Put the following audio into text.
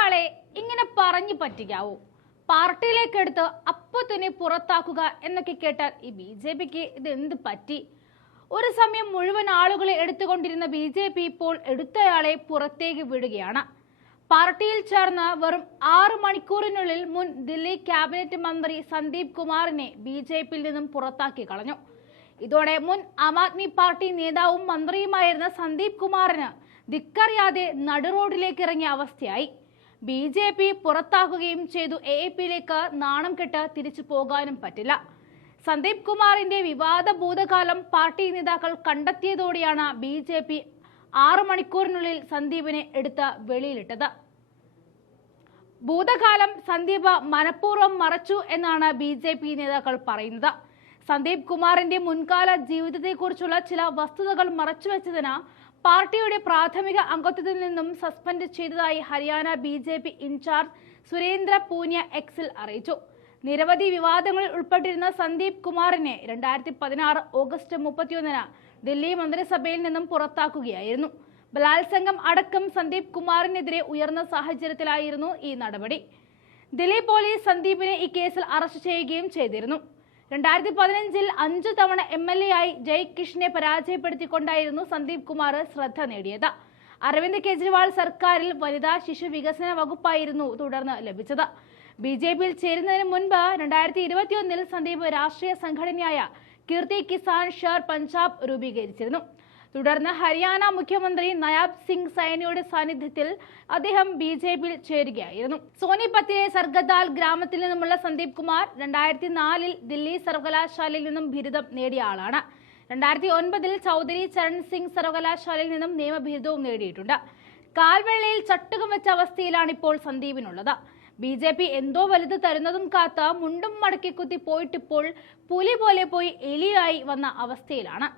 ഒരാളെ ഇങ്ങനെ പറഞ്ഞു പറ്റിക്കാവോ. പാർട്ടിയിലേക്ക് എടുത്ത് അപ്പൊ തന്നെ പുറത്താക്കുക എന്നൊക്കെ കേട്ടാൽ ഈ ബി ജെ പിക്ക് ഇത് എന്ത് പറ്റി? ഒരു സമയം മുഴുവൻ ആളുകളെ എടുത്തുകൊണ്ടിരുന്ന ബി ജെ പി ഇപ്പോൾ എടുത്തയാളെ പുറത്തേക്ക് വിടുകയാണ്. പാർട്ടിയിൽ ചേർന്ന് വെറും ആറ് മണിക്കൂറിനുള്ളിൽ മുൻ ദില്ലി ക്യാബിനറ്റ് മന്ത്രി സന്ദീപ് കുമാറിനെ ബി ജെ പിയിൽ നിന്നും പുറത്താക്കി കളഞ്ഞു. ഇതോടെ മുൻ ആം ആദ്മി പാർട്ടി നേതാവും മന്ത്രിയുമായിരുന്ന സന്ദീപ് കുമാറിന് ധിക്കറിയാതെ നടുറോഡിലേക്ക് ഇറങ്ങിയ അവസ്ഥയായി. ബി ജെ പി പുറത്താക്കുകയും ചെയ്തു. എ പിയിലേക്ക് നാണം കെട്ട് തിരിച്ചു പോകാനും പറ്റില്ല. സന്ദീപ് കുമാറിന്റെ വിവാദ ഭൂതകാലം പാർട്ടി നേതാക്കൾ കണ്ടെത്തിയതോടെയാണ് ബി ജെ പി ആറു മണിക്കൂറിനുള്ളിൽ സന്ദീപിനെ എടുത്ത് വെളിയിലിട്ടത്. ഭൂതകാലം സന്ദീപ് മനഃപൂർവം മറച്ചു എന്നാണ് ബി ജെ പി നേതാക്കൾ പറയുന്നത്. സന്ദീപ് കുമാറിന്റെ മുൻകാല ജീവിതത്തെക്കുറിച്ചുള്ള ചില വസ്തുതകൾ മറച്ചുവെച്ചതിന് പാർട്ടിയുടെ പ്രാഥമിക അംഗത്വത്തിൽ നിന്നും സസ്പെൻഡ് ചെയ്തതായി Haryana B J P in-charge Surendra Poonia എക്സിൽ അറിയിച്ചു. നിരവധി വിവാദങ്ങളിൽ ഉൾപ്പെട്ടിരുന്ന സന്ദീപ് കുമാറിനെ രണ്ടായിരത്തി പതിനാറ് ഓഗസ്റ്റ് മുപ്പത്തിയൊന്നിന് ദില്ലി മന്ത്രിസഭയിൽ നിന്നും പുറത്താക്കുകയായിരുന്നു. ബലാത്സംഗം അടക്കം സന്ദീപ് കുമാറിനെതിരെ ഉയർന്ന സാഹചര്യത്തിലായിരുന്നു ഈ നടപടി. ദില്ലി പോലീസ് സന്ദീപിനെ ഈ കേസിൽ അറസ്റ്റ് ചെയ്യുകയും ചെയ്തിരുന്നു. രണ്ടായിരത്തി പതിനഞ്ചിൽ അഞ്ചു തവണ എം എൽ എ ആയി ജയ് കിഷനെ പരാജയപ്പെടുത്തിക്കൊണ്ടായിരുന്നു സന്ദീപ് കുമാർ ശ്രദ്ധ നേടിയത്. അരവിന്ദ് കെജ്രിവാൾ സർക്കാരിൽ വനിതാ ശിശു വികസന വകുപ്പായിരുന്നു തുടർന്ന് ലഭിച്ചത്. ബി ജെ പിയിൽ ചേരുന്നതിന് മുൻപ് രണ്ടായിരത്തി ഇരുപത്തിയൊന്നിൽ സന്ദീപ് രാഷ്ട്രീയ സംഘടനയായ കീർത്തി കിസാൻ ഷേർ പഞ്ചാബ് രൂപീകരിച്ചിരുന്നു. തുടർന്ന് ഹരിയാന മുഖ്യമന്ത്രി നയാബ് സിംഗ് സൈനിയുടെ സാന്നിധ്യത്തിൽ അദ്ദേഹം ബി ജെ പിയിൽ ചേരുകയായിരുന്നു. സോനിപത്തിലെ സർഗദാൽ ഗ്രാമത്തിൽ നിന്നുമുള്ള സന്ദീപ് കുമാർ രണ്ടായിരത്തി നാലിൽ ദില്ലി സർവകലാശാലയിൽ നിന്നും ബിരുദം നേടിയ ആളാണ്. രണ്ടായിരത്തി ഒൻപതിൽ ചൗധരി ചരൺ സിംഗ് സർവകലാശാലയിൽ നിന്നും നിയമബിരുദവും നേടിയിട്ടുണ്ട്. കാൽവെള്ളയിൽ ചട്ടുകം വെച്ച അവസ്ഥയിലാണ് ഇപ്പോൾ സന്ദീപിനുള്ളത്. ബി ജെ പി എന്തോ വലുത് തരുന്നതും കാത്ത മുണ്ടും മടക്കി കുത്തി പോയിട്ടിപ്പോൾ പുലി പോലെ പോയി എലിയായി വന്ന അവസ്ഥയിലാണ്.